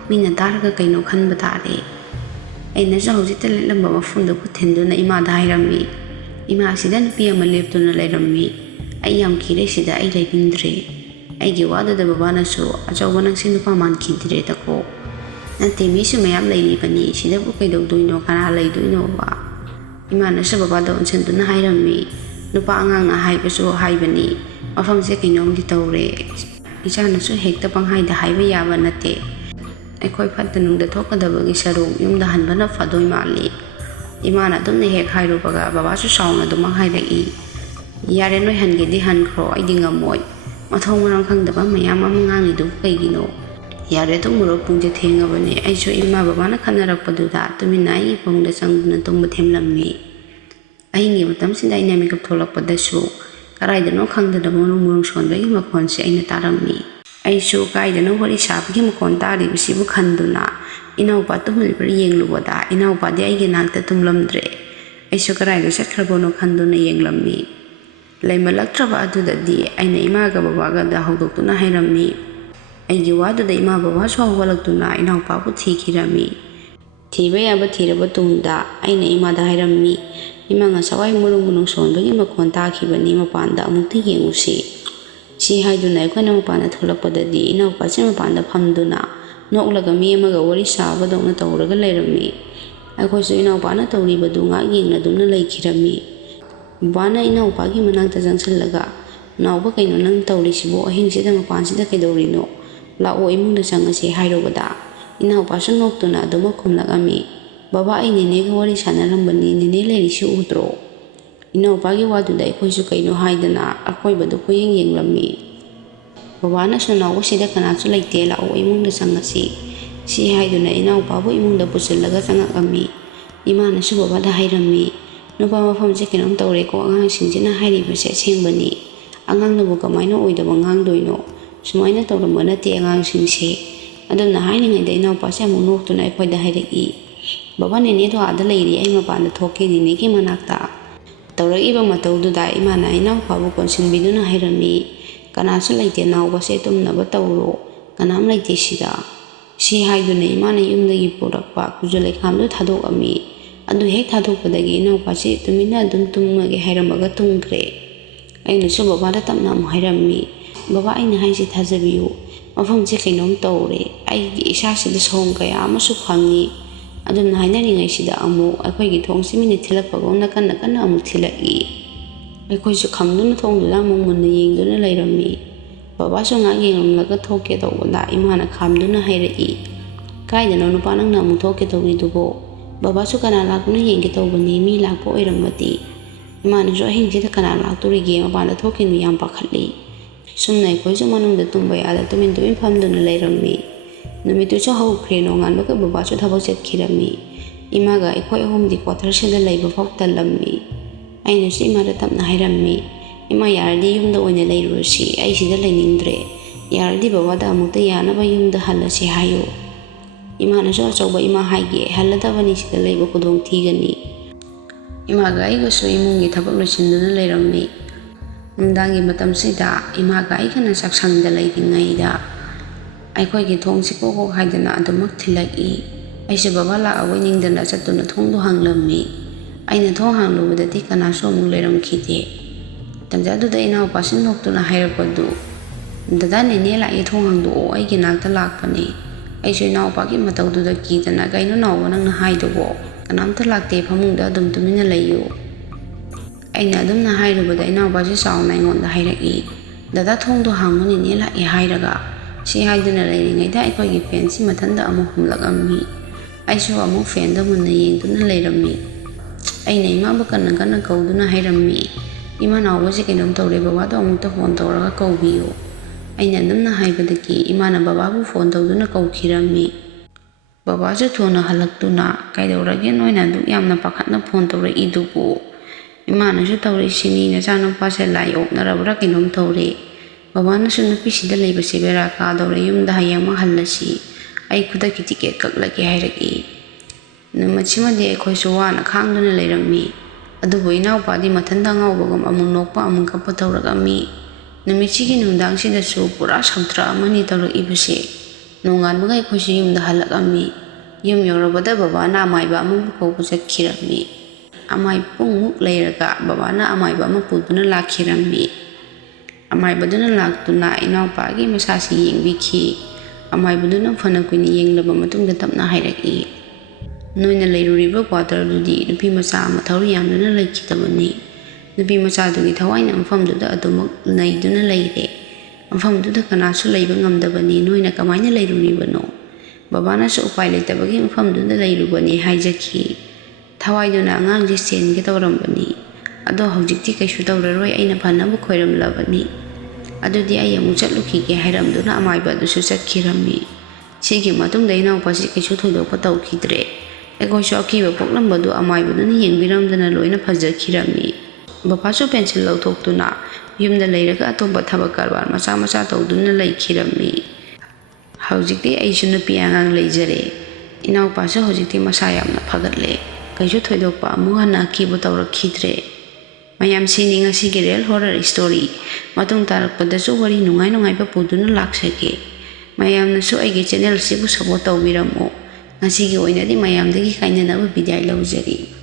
ꯃꯤꯅ ꯇꯥꯔꯒ ꯀꯩꯅꯣ ꯈꯟꯕ ꯇꯥꯔꯦ꯫ ꯑꯩꯅꯁꯨ ꯍꯧꯖꯤꯛꯇ ꯂꯤꯠꯂꯝꯕ ꯃꯐꯝꯗꯨ ꯈꯨꯠ ꯊꯤꯟꯗꯨꯅ ꯏꯃꯥꯗ ꯍꯥꯏꯔꯝꯃꯤ꯫ ꯏꯃꯥꯁꯤꯗ ꯅꯨꯄꯤ ꯑꯃ ꯂꯦꯞꯇꯨꯅ ꯂꯩꯔꯝꯃꯤ꯫ ꯑꯩ ꯌꯥꯝ ꯀꯤꯔꯦ, ꯁꯤꯗ ꯑꯩ ꯂꯩꯅꯤꯡꯗ꯭ꯔꯦ꯫ ꯑꯩꯒꯤ ꯋꯥꯗꯨꯗ ꯕꯕꯥꯅꯁꯨ, ꯑꯆꯧꯕ ꯅꯪꯁꯦ ꯅꯨꯄꯥ ꯃꯥꯟꯈꯤꯗ꯭ꯔꯦꯗꯀꯣ꯫ ꯅꯠꯇꯦ, ꯃꯤꯁꯨ ꯃꯌꯥꯝ ꯂꯩꯔꯤꯕꯅꯤ, ꯁꯤꯗꯕꯨ ꯀꯩꯗꯧꯗꯣꯏꯅꯣ, ꯀꯅꯥ ꯂꯩꯗꯣꯏꯅꯣꯕ? ꯏꯃꯥꯅꯁꯨ ꯕꯕꯥꯗ ꯑꯣꯟꯁꯤꯟꯗꯨꯅ ꯍꯥꯏꯔꯝꯃꯤ꯫ ꯅꯨꯄꯥ ꯑꯉꯥꯡꯅ ꯍꯥꯏꯕꯁꯨ ꯍꯥꯏꯕꯅꯤ, ꯃꯐꯝꯁꯦ ꯀꯩꯅꯣꯝꯗꯤ ꯇꯧꯔꯦ꯫ ꯏꯆꯥꯅꯁꯨ ꯍꯦꯛꯇ ꯄꯪꯍꯥꯏꯗ ꯍꯥꯏꯕ ꯌꯥꯕ ꯅꯠꯇꯦ꯫ ꯑꯩꯈꯣꯏ ꯐꯠꯇ ꯅꯨꯡꯗ ꯊꯣꯛꯀꯗꯕꯒꯤ ꯁꯔꯨꯛ ꯌꯨꯝꯗ ꯍꯟꯕꯅ ꯐꯗꯣꯏ ꯃꯥꯜꯂꯤ꯫ ꯏꯃꯥꯅ ꯑꯗꯨꯝꯅ ꯍꯦꯛ ꯍꯥꯏꯔꯨꯕꯒ ꯕꯕꯥꯁꯨ ꯁꯥꯎꯅ ꯑꯗꯨꯃꯛ ꯍꯥꯏꯔꯛꯏ꯫ ꯌꯥꯔꯦ, ꯅꯣꯏ ꯍꯟꯒꯦꯗꯤ ꯍꯟꯈ꯭ꯔꯣ, ꯑꯩꯗꯤ ꯉꯝꯃꯣꯏ꯫ ꯃꯊꯣꯡ ꯃꯔꯝ ꯈꯪꯗꯕ ꯃꯌꯥꯝ ꯑꯃ ꯉꯥꯡꯉꯤꯗꯨꯕꯨ ꯀꯩꯒꯤꯅꯣ? ꯌꯥꯔꯦ, ꯇꯨꯝꯃꯨꯔꯣ, ꯄꯨꯡꯁꯦ ꯊꯦꯡꯉꯕꯅꯤ꯫ ꯑꯩꯁꯨ ꯏꯃꯥ ꯕꯕꯥꯅ ꯈꯟꯅꯔꯛꯄꯗꯨꯗ ꯇꯨꯃꯤꯟꯅ ꯑꯩꯒꯤ ꯐꯃꯨꯡꯗ ꯆꯪꯗꯨꯅ ꯇꯨꯝꯕ ꯊꯦꯝꯂꯝꯃꯤ꯫ ꯑꯍꯤꯡꯒꯤ ꯃꯇꯝꯁꯤꯗ ꯑꯩꯅ ꯃꯤꯀꯞ ꯊꯣꯛꯂꯛꯄꯗꯁꯨ ꯀꯗꯥꯏꯗꯅꯣ ꯈꯪꯗꯅ ꯃꯔꯨꯡ ꯃꯔꯨꯡ ꯁꯣꯟꯕꯒꯤ ꯃꯈꯣꯟꯁꯦ ꯑꯩꯅ ꯇꯥꯔꯝꯃꯤ꯫ ꯑꯩꯁꯨ ꯀꯥꯏꯗꯅꯣ ꯋꯥꯔꯤ ꯁꯥꯕꯒꯤ ꯃꯈꯣꯟ ꯇꯥꯔꯤꯕꯁꯤꯕꯨ ꯈꯟꯗꯨꯅ ꯏꯅꯥꯎꯄꯥ ꯇꯨꯝꯂꯤꯕ꯭ꯔꯥ ꯌꯦꯡꯂꯨꯕꯗ ꯏꯅꯥꯎꯄꯥꯗꯤ ꯑꯩꯒꯤ ꯅꯥꯛꯇ ꯇꯨꯝꯂꯝꯗ꯭ꯔꯦ꯫ ꯑꯩꯁꯨ ꯀꯗꯥꯏꯗ ꯆꯠꯈ꯭ꯔꯕꯅꯣ ꯈꯟꯗꯨꯅ ꯌꯦꯡꯂꯝꯃꯤ꯫ ꯂꯩꯃꯜꯂꯛꯇ꯭ꯔꯕ ꯑꯗꯨꯗꯗꯤ ꯑꯩꯅ ꯏꯃꯥꯒ ꯕꯕꯥꯒꯗ ꯍꯧꯗꯣꯛꯇꯨꯅ ꯍꯥꯏꯔꯝꯃꯤ꯫ ꯑꯩꯒꯤ ꯋꯥꯗꯨꯗ ꯏꯃꯥ ꯕꯕꯥꯁꯨ ꯍꯧꯒꯠꯂꯛꯇꯨꯅ ꯏꯅꯥꯎꯄꯥꯕꯨ ꯊꯤꯈꯤꯔꯝꯃꯤ꯫ ꯊꯤꯕ ꯌꯥꯕ ꯊꯤꯔꯕ ꯇꯨꯡꯗ ꯑꯩꯅ ꯏꯃꯥꯗ ꯍꯥꯏꯔꯝꯃꯤ, ꯏꯃꯥ ꯉꯁꯥꯏ ꯃꯔꯨꯡ ꯃꯔꯨꯡ ꯁꯣꯟꯕꯒꯤ ꯃꯈꯣꯟ ꯇꯥꯈꯤꯕꯅꯤ, ꯃꯄꯥꯟꯗ ꯑꯃꯨꯛꯇ ꯌꯦꯡꯉꯨꯁꯤ꯫ ꯁꯤ ꯍꯥꯏꯗꯨꯅ ꯑꯩꯈꯣꯏꯅ ꯃꯄꯥꯟꯗ ꯊꯣꯛꯂꯛꯄꯗꯗꯤ ꯏꯅꯥꯎꯄꯥꯁꯤ ꯃꯄꯥꯟꯗ ꯐꯝꯗꯨꯅ ꯅꯣꯛꯂꯒ ꯃꯤ ꯑꯃꯒ ꯋꯥꯔꯤ ꯁꯥꯕꯗꯧꯅ ꯇꯧꯔꯒ ꯂꯩꯔꯝꯃꯤ꯫ ꯑꯩꯈꯣꯏꯁꯨ ꯏꯅꯥꯎꯄꯥꯅ ꯇꯧꯔꯤꯕꯗꯨ ꯉꯥꯛ ꯌꯦꯡꯅꯗꯨꯅ ꯂꯩꯈꯤꯔꯝꯃꯤ꯫ ꯕꯕꯥꯅ ꯏꯅꯥꯎꯄꯥꯒꯤ ꯃꯅꯥꯛꯇ ꯆꯪꯁꯤꯜꯂꯒ, ꯅꯥꯎꯕ, ꯀꯩꯅꯣ ꯅꯪ ꯇꯧꯔꯤꯁꯤꯕꯨ? ꯑꯍꯤꯡꯁꯤꯗ ꯃꯄꯥꯟꯁꯤꯗ ꯀꯩꯗꯧꯔꯤꯅꯣ? ꯂꯥꯛꯑꯣ, ꯏꯃꯨꯡꯗ ꯆꯪꯉꯁꯤ ꯍꯥꯏꯔꯨꯕꯗ ꯏꯅꯥꯎꯄꯥꯁꯨ ꯅꯣꯛꯇꯨꯅ ꯑꯗꯨꯃꯛ ꯈꯨꯝꯂꯛꯑꯝꯃꯤ꯫ ꯕꯕꯥ, ꯑꯩ ꯅꯦꯅꯦꯒ ꯋꯥꯔꯤ ꯁꯥꯟꯅꯔꯝꯕꯅꯤ, ꯅꯦꯅꯦ ꯂꯩꯔꯤꯁꯤ ꯎꯗ꯭ꯔꯣ? ꯏꯅꯥꯎꯄꯥꯒꯤ ꯋꯥꯗꯨꯗ ꯑꯩꯈꯣꯏꯁꯨ ꯀꯩꯅꯣ ꯍꯥꯏꯗꯅ ꯑꯀꯣꯏꯕꯗꯨ ꯀꯣꯏꯌꯦꯡ ꯌꯦꯡꯂꯝꯃꯤ꯫ ꯕꯕꯥꯅꯁꯨ, ꯅꯥꯎꯕ, ꯁꯤꯗ ꯀꯅꯥꯁꯨ ꯂꯩꯇꯦ, ꯂꯥꯛꯑꯣ ꯏꯃꯨꯡꯗ ꯆꯪꯉꯁꯤ꯫ ꯁꯤ ꯍꯥꯏꯗꯨꯅ ꯏꯅꯥꯎꯄꯥꯕꯨ ꯏꯃꯨꯡꯗ ꯄꯨꯁꯤꯜꯂꯒ ꯆꯪꯉꯛꯑꯝꯃꯤ꯫ ꯏꯃꯥꯅꯁꯨ ꯕꯕꯥꯗ ꯍꯥꯏꯔꯝꯃꯤ, ꯅꯨꯄꯥ, ꯃꯐꯝꯁꯦ ꯀꯩꯅꯣꯝ ꯇꯧꯔꯦꯀꯣ, ꯑꯉꯥꯡꯁꯤꯡꯁꯤꯅ ꯍꯥꯏꯔꯤꯕꯁꯦ ꯑꯁꯦꯡꯕꯅꯤ꯫ ꯑꯉꯥꯡꯅꯕꯨ ꯀꯃꯥꯏꯅ ꯑꯣꯏꯗꯕ ꯉꯥꯡꯗꯣꯏꯅꯣ? ꯁꯨꯃꯥꯏꯅ ꯇꯧꯔꯝꯕ ꯅꯠꯇꯦ ꯑꯉꯥꯡꯁꯤꯡꯁꯦ꯫ ꯑꯗꯨꯝꯅ ꯍꯥꯏꯔꯤꯉꯩꯗ ꯏꯅꯥꯎꯄꯥꯁꯦ ꯑꯃꯨꯛ ꯅꯣꯛꯇꯨꯅ ꯑꯩꯈꯣꯏꯗ ꯍꯥꯏꯔꯛꯏ, ꯕꯕꯥ, ꯅꯦꯅꯦꯗꯣ ꯑꯥꯗ ꯂꯩꯔꯤ, ꯑꯩ ꯃꯄꯥꯟꯗ ꯊꯣꯛꯀꯦ ꯅꯦꯅꯦꯒꯤ ꯃꯅꯥꯛꯇ꯫ ꯇꯧꯔꯛꯏꯕ ꯃꯇꯧꯗꯨꯗ ꯏꯃꯥꯅ ꯏꯅꯥꯎꯄꯥꯕꯨ ꯀꯣꯟꯁꯤꯟꯕꯤꯗꯨꯅ ꯍꯥꯏꯔꯝꯃꯤ, ꯀꯅꯥꯁꯨ ꯂꯩꯇꯦ, ꯅꯥꯎꯕꯁꯦ ꯇꯨꯝꯅꯕ ꯇꯧꯔꯣ, ꯀꯅꯥꯝ ꯂꯩꯇꯦ ꯁꯤꯗ꯫ ꯁꯤ ꯍꯥꯏꯗꯨꯅ ꯏꯃꯥꯅ ꯌꯨꯝꯗꯒꯤ ꯄꯨꯔꯛꯄ ꯈꯨꯖꯨ ꯂꯩꯈꯥꯝꯗꯨ ꯊꯥꯗꯣꯛꯑꯝꯃꯤ꯫ ꯑꯗꯨ ꯍꯦꯛ ꯊꯥꯗꯣꯛꯄꯗꯒꯤ ꯏꯅꯥꯎꯄꯥꯁꯤ ꯇꯨꯃꯤꯟꯅ ꯑꯗꯨꯝ ꯇꯨꯝꯃꯒꯦ ꯍꯥꯏꯔꯝꯃꯒ ꯇꯨꯝꯈ꯭ꯔꯦ꯫ ꯑꯩꯅꯁꯨ ꯕꯕꯥꯗ ꯇꯞꯅ ꯑꯃꯨꯛ ꯍꯥꯏꯔꯝꯃꯤ, ꯕꯕꯥ, ꯑꯩꯅ ꯍꯥꯏꯁꯤ ꯊꯥꯖꯕꯤꯌꯨ, ꯃꯐꯝꯁꯦ ꯀꯩꯅꯣꯝ ꯇꯧꯔꯦ, ꯑꯩꯒꯤ ꯏꯁꯥꯁꯤꯗ ꯁꯣꯝ ꯀꯌꯥ ꯑꯃꯁꯨ ꯐꯪꯉꯤ꯫ ꯑꯗꯨꯝꯅ ꯍꯥꯏꯅꯔꯤꯉꯩꯁꯤꯗ ꯑꯃꯨꯛ ꯑꯩꯈꯣꯏꯒꯤ ꯊꯣꯡꯁꯤ ꯃꯤꯅ ꯊꯤꯜꯂꯛꯄꯒꯨꯝꯅ ꯀꯟꯅ ꯀꯟꯅ ꯑꯃꯨꯛ ꯊꯤꯜꯂꯛꯏ꯫ ꯑꯩꯈꯣꯏꯁꯨ ꯈꯪꯗꯨꯅ ꯊꯣꯡꯗꯨꯗ ꯑꯃꯨꯛ ꯃꯨꯟꯅ ꯌꯦꯡꯗꯨꯅ ꯂꯩꯔꯝꯃꯤ꯫ ꯕꯕꯥꯁꯨ ꯉꯥꯏꯍꯥꯛ ꯌꯦꯡꯂꯝꯂꯒ ꯊꯣꯛꯀꯦ ꯇꯧꯕꯗ ꯏꯃꯥꯅ ꯈꯥꯝꯗꯨꯅ ꯍꯥꯏꯔꯛꯏ, ꯀꯥꯏꯗꯅꯣ ꯅꯨꯄꯥ, ꯅꯪꯅ ꯑꯃꯨꯛ ꯊꯣꯛꯀꯦ ꯇꯧꯔꯤꯗꯨꯕꯣ? ꯕꯕꯥꯁꯨ ꯀꯅꯥ ꯂꯥꯛꯄꯅꯣ ꯌꯦꯡꯒꯦ ꯇꯧꯕꯅꯤ, ꯃꯤ ꯂꯥꯛꯄ ꯑꯣꯏꯔꯝꯃꯗꯤ꯫ ꯏꯃꯥꯅꯁꯨ ꯑꯍꯤꯡꯁꯤꯗ ꯀꯅꯥ ꯂꯥꯛꯇꯣꯔꯤꯒꯦ, ꯃꯄꯥꯟꯗ ꯊꯣꯛꯈꯤꯅꯨ, ꯌꯥꯝ ꯄꯥꯈꯠꯂꯤ꯫ ꯁꯨꯝꯅ ꯑꯩꯈꯣꯏꯁꯨ ꯃꯅꯨꯡꯗ ꯇꯨꯝꯕ ꯌꯥꯗ ꯇꯨꯃꯤꯟ ꯇꯨꯃꯤꯟ ꯐꯝꯗꯨꯅ ꯂꯩꯔꯝꯃꯤ꯫ ꯅꯨꯃꯤꯠꯇꯨꯁꯨ ꯍꯧꯈ꯭ꯔꯦ, ꯅꯣꯡꯉꯥꯟꯕꯒ ꯕꯕꯥꯁꯨ ꯊꯕꯛ ꯆꯠꯈꯤꯔꯝꯃꯤ꯫ ꯏꯃꯥꯒ ꯑꯩꯈꯣꯏ ꯑꯍꯨꯝꯗꯤ ꯀ꯭ꯋꯥꯇꯔꯁꯤꯗ ꯂꯩꯕ ꯐꯥꯎ ꯇꯜꯂꯝꯃꯤ꯫ ꯑꯩꯅꯁꯨ ꯏꯃꯥꯗ ꯇꯞꯅ ꯍꯥꯏꯔꯝꯃꯤ, ꯏꯃꯥ, ꯌꯥꯔꯗꯤ ꯌꯨꯝꯗ ꯑꯣꯏꯅ ꯂꯩꯔꯨꯔꯁꯤ, ꯑꯩ ꯁꯤꯗ ꯂꯩꯅꯤꯡꯗ꯭ꯔꯦ꯫ ꯌꯥꯔꯗꯤ ꯕꯕꯥꯗ ꯑꯃꯨꯛꯇ ꯌꯥꯅꯕ ꯌꯨꯝꯗ ꯍꯜꯂꯁꯤ ꯍꯥꯏꯌꯨ꯫ ꯏꯃꯥꯅꯁꯨ, ꯑꯆꯧꯕ, ꯏꯃꯥ ꯍꯥꯏꯒꯦ, ꯍꯜꯂꯗꯕꯅꯤ, ꯁꯤꯗ ꯂꯩꯕ ꯈꯨꯗꯣꯡ ꯊꯤꯒꯅꯤ꯫ ꯏꯃꯥꯒ ꯑꯩꯒꯁꯨ ꯏꯃꯨꯡꯒꯤ ꯊꯕꯛ ꯂꯣꯏꯁꯤꯟꯗꯨꯅ ꯂꯩꯔꯝꯃꯤ꯫ ꯅꯨꯡꯗꯥꯡꯒꯤ ꯃꯇꯝꯁꯤꯗ ꯏꯃꯥꯒ ꯑꯩꯒꯅ ꯆꯥꯛꯁꯪꯗ ꯂꯩꯔꯤꯉꯩꯗ ꯑꯩꯈꯣꯏꯒꯤ ꯊꯣꯡꯁꯤ ꯀꯣꯛ ꯀꯣꯛ ꯍꯥꯏꯗꯅ ꯑꯗꯨꯃꯛ ꯊꯤꯜꯂꯛꯏ꯫ ꯑꯩꯁꯨ ꯕꯕꯥ ꯂꯥꯛꯑꯕꯣꯏ ꯅꯤꯡꯗꯅ ꯆꯠꯇꯨꯅ ꯊꯣꯡꯗꯣ ꯍꯥꯡꯂꯝꯃꯤ꯫ ꯑꯩꯅ ꯊꯣꯡ ꯍꯥꯡꯂꯨꯕꯗꯗꯤ ꯀꯅꯥꯁꯨ ꯑꯃꯨꯛ ꯂꯩꯔꯝꯈꯤꯗꯦ꯫ ꯇꯟꯖꯥꯗꯨꯗ ꯏꯅꯥꯎꯄꯥꯁꯤ ꯅꯣꯛꯇꯨꯅ ꯍꯥꯏꯔꯛꯄꯗꯨ, ꯗꯗꯥ, ꯅꯦꯅꯦ ꯂꯥꯛꯑꯦ, ꯊꯣꯡ ꯍꯥꯡꯗꯣꯛꯑꯣ, ꯑꯩꯒꯤ ꯅꯥꯛꯇ ꯂꯥꯛꯄꯅꯦ꯫ ꯑꯩꯁꯨ ꯏꯅꯥꯎꯄꯥꯒꯤ ꯃꯇꯧꯗꯨꯗ ꯀꯤꯗꯅ, ꯀꯩꯅꯣ ꯅꯥꯎꯕ, ꯅꯪꯅ ꯍꯥꯏꯗꯨꯕꯣ? ꯀꯅꯥꯝꯇ ꯂꯥꯛꯇꯦ, ꯐꯃꯨꯡꯗ ꯑꯗꯨꯝ ꯇꯨꯃꯤꯟꯅ ꯂꯩꯌꯨ꯫ ꯑꯩꯅ ꯑꯗꯨꯝꯅ ꯍꯥꯏꯔꯨꯕꯗ ꯏꯅꯥꯎꯄꯥꯁꯤ ꯆꯥꯎꯅ ꯑꯩꯉꯣꯟꯗ ꯍꯥꯏꯔꯛꯏ, ꯗꯗꯥ, ꯊꯣꯡꯗꯣ ꯍꯥꯡꯉꯣ, ꯅꯦꯅꯦ ꯂꯥꯛꯑꯦ ꯍꯥꯏꯔꯒ꯫ ꯁꯤ ꯍꯥꯏꯗꯨꯅ ꯂꯩꯔꯤꯉꯩꯗ ꯑꯩꯈꯣꯏꯒꯤ ꯐꯦꯟꯁꯤ ꯃꯊꯟꯇ ꯑꯃꯨꯛ ꯍꯨꯝꯂꯛꯑꯝꯃꯤ꯫ ꯑꯩꯁꯨ ꯑꯃꯨꯛ ꯐꯦꯟꯗ ꯃꯨꯟꯅ ꯌꯦꯡꯗꯨꯅ ꯂꯩꯔꯝꯃꯤ꯫ ꯑꯩꯅ ꯏꯃꯥꯕꯨ ꯀꯟꯅ ꯀꯟꯅ ꯀꯧꯗꯨꯅ ꯍꯥꯏꯔꯝꯃꯤ, ꯏꯃꯥ, ꯅꯥꯎꯕꯁꯤ ꯀꯩꯅꯣꯝ ꯇꯧꯔꯦ, ꯕꯕꯥꯗꯣ ꯑꯃꯨꯛꯇ ꯐꯣꯟ ꯇꯧꯔꯒ ꯀꯧꯕꯤꯌꯨ꯫ ꯑꯩꯅ ꯑꯗꯨꯝꯅ ꯍꯥꯏꯕꯗꯒꯤ ꯏꯃꯥꯅ ꯕꯕꯥꯕꯨ ꯐꯣꯟ ꯇꯧꯗꯨꯅ ꯀꯧꯈꯤꯔꯝꯃꯤ꯫ ꯕꯕꯥꯁꯨ ꯊꯨꯅ ꯍꯜꯂꯛꯇꯨꯅ, ꯀꯩꯗꯧꯔꯒꯦ, ꯅꯣꯏꯅ ꯑꯗꯨꯛ ꯌꯥꯝꯅ ꯄꯥꯈꯠꯅ ꯐꯣꯟ ꯇꯧꯔꯛꯏꯗꯨꯕꯨ? ꯏꯃꯥꯅꯁꯨ ꯇꯧꯔꯤꯁꯤꯅꯤ, ꯅꯆꯥꯅꯨꯄꯥꯁꯦ ꯂꯥꯏ ꯑꯣꯛꯅꯔꯕ꯭ꯔꯥ ꯀꯩꯅꯣꯝ ꯇꯧꯔꯦ꯫ ꯕꯕꯥꯅꯁꯨ, ꯅꯨꯄꯤꯁꯤꯗ ꯂꯩꯕꯁꯦ ꯕꯦꯔꯥ ꯀꯥꯗꯧꯔꯦ, ꯌꯨꯝꯗ ꯍꯌꯦꯡꯃꯛ ꯍꯜꯂꯁꯤ, ꯑꯩ ꯈꯨꯗꯛꯀꯤ ꯇꯤꯀꯦꯠ ꯀꯛꯂꯒꯦ ꯍꯥꯏꯔꯛꯏ꯫ ꯅꯨꯃꯤꯠꯁꯤꯃꯗꯤ ꯑꯩꯈꯣꯏꯁꯨ ꯋꯥꯅ ꯈꯥꯡꯗꯨꯅ ꯂꯩꯔꯝꯃꯤ꯫ ꯑꯗꯨꯕꯨ ꯏꯅꯥꯎꯄꯥꯗꯤ ꯃꯊꯟꯇ ꯑꯉꯥꯎꯕꯒꯨꯝ ꯑꯃꯨꯛ ꯅꯣꯛꯄ ꯑꯃꯨꯛ ꯀꯞꯄ ꯇꯧꯔꯛꯑꯝꯃꯤ꯫ ꯅꯨꯃꯤꯠꯁꯤꯒꯤ ꯅꯨꯡꯗꯥꯡꯁꯤꯗꯁꯨ ꯄꯨꯔꯥ ꯁꯥꯎꯇ꯭ꯔ ꯑꯃꯅꯤ ꯇꯧꯔꯛꯏꯕꯁꯦ꯫ ꯅꯣꯡꯉꯥꯟꯕꯒ ꯑꯩꯈꯣꯏꯁꯨ ꯌꯨꯝꯗ ꯍꯜꯂꯛꯑꯝꯃꯤ꯫ ꯌꯨꯝ ꯌꯧꯔꯕꯗ ꯕꯕꯥꯅ ꯑꯃꯥꯏꯕ ꯑꯃꯕꯨ ꯀꯧꯕ ꯆꯠꯈꯤꯔꯝꯃꯤ꯫ ꯑꯃꯥꯏ ꯄꯨꯡꯃꯨꯛ ꯂꯩꯔꯒ ꯕꯕꯥꯅ ꯑꯃꯥꯏꯕ ꯑꯃ ꯄꯨꯗꯨꯅ ꯂꯥꯛꯈꯤꯔꯝꯃꯤ꯫ ꯑꯃꯥꯏꯕꯗꯨꯅ ꯂꯥꯛꯇꯨꯅ ꯏꯅꯥꯎꯄꯥꯒꯤ ꯃꯁꯥꯁꯤ ꯌꯦꯡꯕꯤꯈꯤ꯫ ꯑꯃꯥꯏꯕꯗꯨꯅ ꯐꯅ ꯀꯨꯏꯅ ꯌꯦꯡꯂꯕ ꯃꯇꯨꯡꯗ ꯇꯞꯅ ꯍꯥꯏꯔꯛꯏ, "ꯅꯣꯏꯅ ꯂꯩꯔꯨꯔꯤꯕ ꯀ꯭ꯋꯥꯇꯔꯗꯨꯗꯤ ꯅꯨꯄꯤ ꯃꯆꯥ ꯑꯃ ꯊꯧꯔꯤ ꯌꯥꯝꯗꯨꯅ ꯂꯩꯈꯤꯗꯕꯅꯤ꯫ ꯅꯨꯄꯤ ꯃꯆꯥꯗꯨꯒꯤ ꯊꯋꯥꯏꯅ ꯃꯐꯝꯗꯨꯗ ꯑꯗꯨꯃꯛ ꯅꯩꯗꯨꯅ ꯂꯩꯔꯦ꯫ ꯃꯐꯝꯗꯨꯗ ꯀꯅꯥꯁꯨ ꯂꯩꯕ ꯉꯝꯗꯕꯅꯤ꯫ ꯅꯣꯏꯅ ꯀꯃꯥꯏꯅ ꯂꯩꯔꯨꯔꯤꯕꯅꯣ? ꯕꯕꯥꯅꯁꯨ ꯎꯄꯥꯏ ꯂꯩꯇꯕꯒꯤ ꯃꯐꯝꯗꯨꯗ ꯂꯩꯔꯨꯕꯅꯤ ꯍꯥꯏꯖꯈꯤ꯫ ꯊꯋꯥꯏꯗꯨꯅ ꯑꯉꯥꯡꯁꯦ ꯆꯦꯟꯒꯦ ꯇꯧꯔꯝꯕꯅꯤ꯫ ꯑꯗꯣ ꯍꯧꯖꯤꯛꯇꯤ ꯀꯩꯁꯨ ꯇꯧꯔꯔꯣꯏ, ꯑꯩꯅ ꯐꯅꯕ ꯈꯣꯏꯔꯝꯂꯕꯅꯤ꯫ ꯑꯗꯨꯗꯤ ꯑꯩ ꯑꯃꯨꯛ ꯆꯠꯂꯨꯈꯤꯒꯦ" ꯍꯥꯏꯔꯝꯗꯨꯅ ꯑꯃꯥꯏꯕ ꯑꯗꯨꯁꯨ ꯆꯠꯈꯤꯔꯝꯃꯤ꯫ ꯁꯤꯒꯤ ꯃꯇꯨꯡꯗ ꯏꯅꯥꯎꯄꯥꯁꯤ ꯀꯩꯁꯨ ꯊꯣꯏꯗꯣꯛꯄ ꯇꯧꯈꯤꯗ꯭ꯔꯦ꯫ ꯑꯩꯈꯣꯏꯁꯨ ꯑꯀꯤꯕ ꯄꯣꯛꯂꯝꯕꯗꯨ ꯑꯃꯥꯏꯕꯗꯨꯅ ꯌꯦꯡꯕꯤꯔꯝꯗꯅ ꯂꯣꯏꯅ ꯐꯖꯈꯤꯔꯝꯃꯤ꯫ ꯕꯕꯥꯁꯨ ꯄꯦꯟꯁꯤꯜ ꯂꯧꯊꯣꯛꯇꯨꯅ ꯌꯨꯝꯗ ꯂꯩꯔꯒ ꯑꯇꯣꯞꯄ ꯊꯕꯛ ꯀꯔꯕꯥꯔ ꯃꯆꯥ ꯃꯆꯥ ꯇꯧꯗꯨꯅ ꯂꯩꯈꯤꯔꯝꯃꯤ꯫ ꯍꯧꯖꯤꯛꯇꯤ ꯑꯩꯁꯨ ꯅꯨꯄꯤ ꯑꯉꯥꯡ ꯂꯩꯖꯔꯦ꯫ ꯏꯅꯥꯎꯄꯥꯁꯨ ꯍꯧꯖꯤꯛꯇꯤ ꯃꯁꯥ ꯌꯥꯝꯅ ꯐꯒꯠꯂꯦ꯫ ꯀꯩꯁꯨ ꯊꯣꯏꯗꯣꯛꯄ ꯑꯃꯨꯛ ꯍꯟꯅ ꯑꯀꯤꯕ ꯇꯧꯔꯛꯈꯤꯗ꯭ꯔꯦ꯫ ꯃꯌꯥꯝ ꯁꯤꯅꯤ ꯉꯁꯤꯒꯤ ꯔꯤꯌꯦꯜ ꯍꯣꯔꯔ ꯁ꯭ꯇꯣꯔꯤ꯫ ꯃꯇꯨꯡ ꯇꯥꯔꯛꯄꯗꯁꯨ ꯋꯥꯔꯤ ꯅꯨꯡꯉꯥꯏ ꯅꯨꯡꯉꯥꯏꯕ ꯄꯨꯗꯨꯅ ꯂꯥꯛꯆꯒꯦ꯫ ꯃꯌꯥꯝꯅꯁꯨ ꯑꯩꯒꯤ ꯆꯦꯅꯦꯜꯁꯤꯕꯨ ꯁꯄꯣꯔꯠ ꯇꯧꯕꯤꯔꯝꯃꯨ꯫ ꯉꯁꯤꯒꯤ ꯑꯣꯏꯅꯗꯤ ꯃꯌꯥꯝꯗꯒꯤ ꯀꯥꯏꯅꯅꯕ ꯕꯤꯗꯥꯏ ꯂꯧꯖꯔꯤ꯫